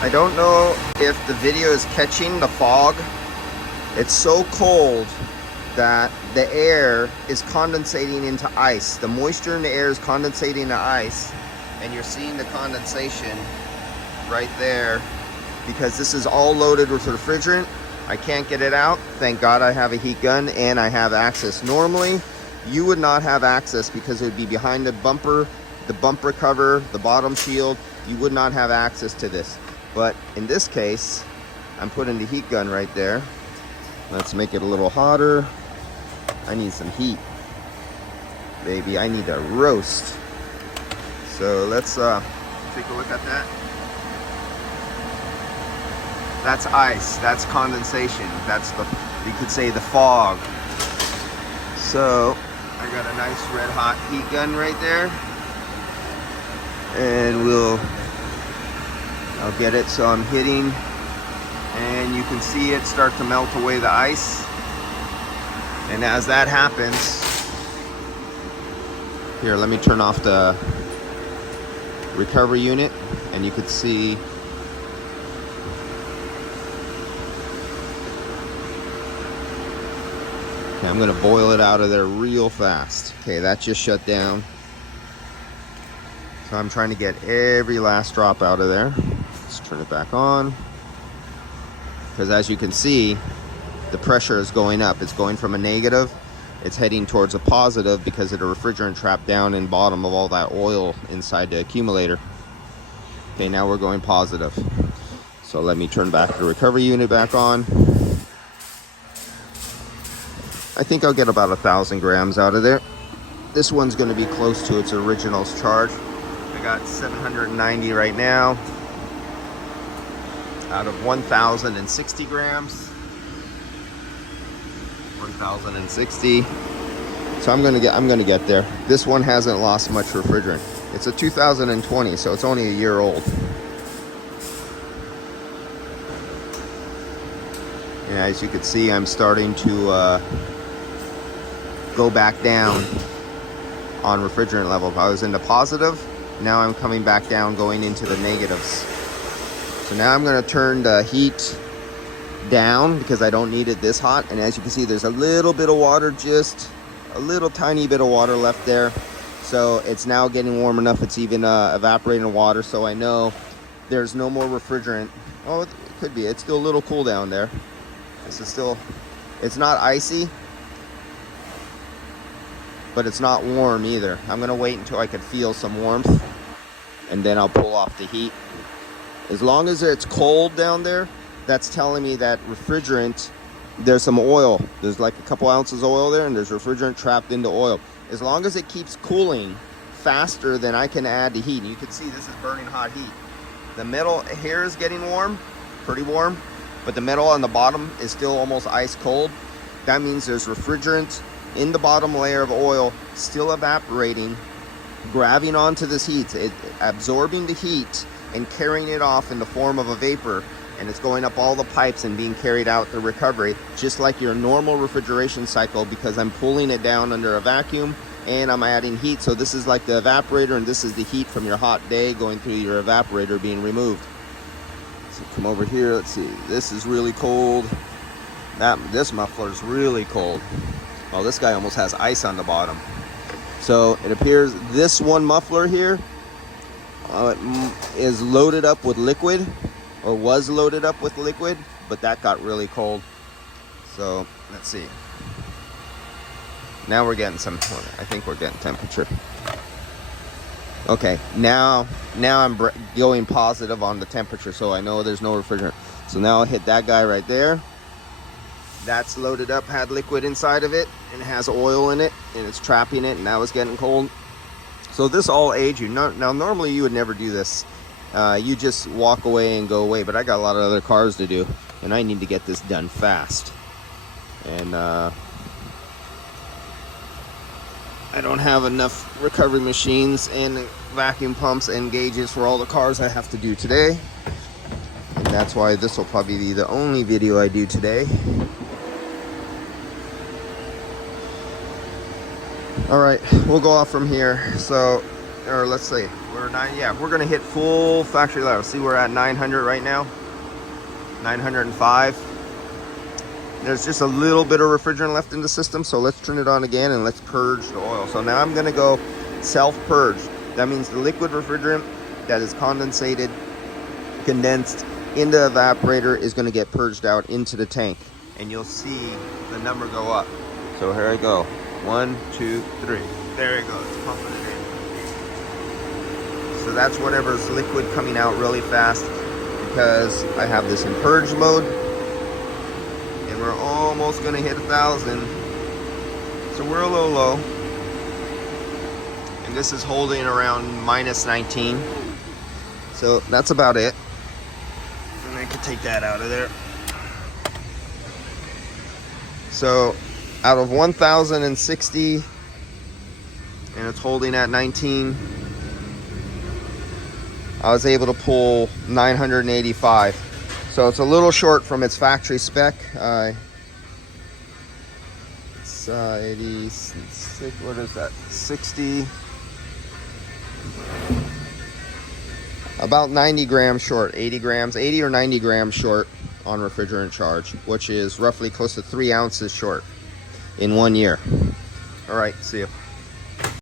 I don't know if the video is catching the fog. It's so cold that the air is condensating into ice. The moisture in the air is condensating into ice, and you're seeing the condensation right there because this is all loaded with refrigerant. I can't get it out. Thank God I have a heat gun and I have access. Normally, you would not have access because it would be behind the bumper cover, the bottom shield. You would not have access to this. But in this case, I'm putting the heat gun right there. Let's make it a little hotter. I need some heat. Baby, I need a roast. So let's take a look at that. That's ice, that's condensation, that's you could say the fog. So I got a nice red hot heat gun right there. And I'll get it so I'm hitting, and you can see it start to melt away the ice. And as that happens, here, let me turn off the recovery unit, and you could see okay, I'm gonna boil it out of there real fast. Okay, that just shut down. So I'm trying to get every last drop out of there. Let's turn it back on. Because as you can see, the pressure is going up. It's going from a negative, it's heading towards a positive because of the refrigerant trapped down in bottom of all that oil inside the accumulator. Okay, now we're going positive. So let me turn back the recovery unit back on. I think I'll get about 1,000 grams out of there. This one's going to be close to its original charge. I got 790 right now out of 1,060 grams. 1,060. So I'm gonna get there. This one hasn't lost much refrigerant. It's a 2020, so it's only a year old. And as you can see, I'm starting to go back down on refrigerant level. If I was in the positive, now I'm coming back down, going into the negatives. So now I'm going to turn the heat down because I don't need it this hot. And as you can see, there's a little bit of water, just a little tiny bit of water left there. So it's now getting warm enough. It's even evaporating water. So I know there's no more refrigerant. Oh, it could be. It's still a little cool down there. This is still, it's not icy, but it's not warm either. I'm gonna wait until I can feel some warmth, and then I'll pull off the heat. As long as it's cold down there, that's telling me that refrigerant, there's some oil. There's like a couple ounces of oil there, and there's refrigerant trapped into oil. As long as it keeps cooling faster than I can add the heat. And you can see this is burning hot heat. The metal here is getting warm, pretty warm, but the metal on the bottom is still almost ice cold. That means there's refrigerant in the bottom layer of oil still evaporating, grabbing onto this heat, absorbing the heat and carrying it off in the form of a vapor, and it's going up all the pipes and being carried out the recovery, just like your normal refrigeration cycle, because I'm pulling it down under a vacuum and I'm adding heat. So this is like the evaporator, and this is the heat from your hot day going through your evaporator being removed. So come over here, let's see, this is really cold. This muffler is really cold. Well, this guy almost has ice on the bottom. So it appears this one muffler here it is loaded up with liquid, or was loaded up with liquid, but that got really cold. So let's see. Now we're getting some, I think we're getting temperature. Okay, now I'm going positive on the temperature, so I know there's no refrigerant. So now I'll hit that guy right there. That's loaded up, had liquid inside of it, and it has oil in it, and it's trapping it, and now it's getting cold. So this all aids you. Now normally you would never do this. You just walk away and go away, but I got a lot of other cars to do, and I need to get this done fast. And I don't have enough recovery machines and vacuum pumps and gauges for all the cars I have to do today. And that's why this will probably be the only video I do today. All right, we'll go off from here. So, or let's say we're gonna hit full factory level. See, we're at 900 right now, 905. There's just a little bit of refrigerant left in the system, so let's turn it on again and let's purge the oil. So now I'm gonna go self-purge. That means the liquid refrigerant that is condensed in the evaporator is gonna get purged out into the tank, and you'll see the number go up. So here I go, 1, 2, 3. There it goes, pumping it in. So that's whatever's liquid coming out really fast, because I have this in purge mode. We're almost gonna hit 1,000, so we're a little low, and this is holding around -19, so that's about it. And I could take that out of there. So out of 1,060, and it's holding at 19, I was able to pull 985. So it's a little short from its factory spec. It's 86, what is that? 60, about 90 grams short, 80 grams, 80 or 90 grams short on refrigerant charge, which is roughly close to 3 ounces short in 1 year. All right, see you.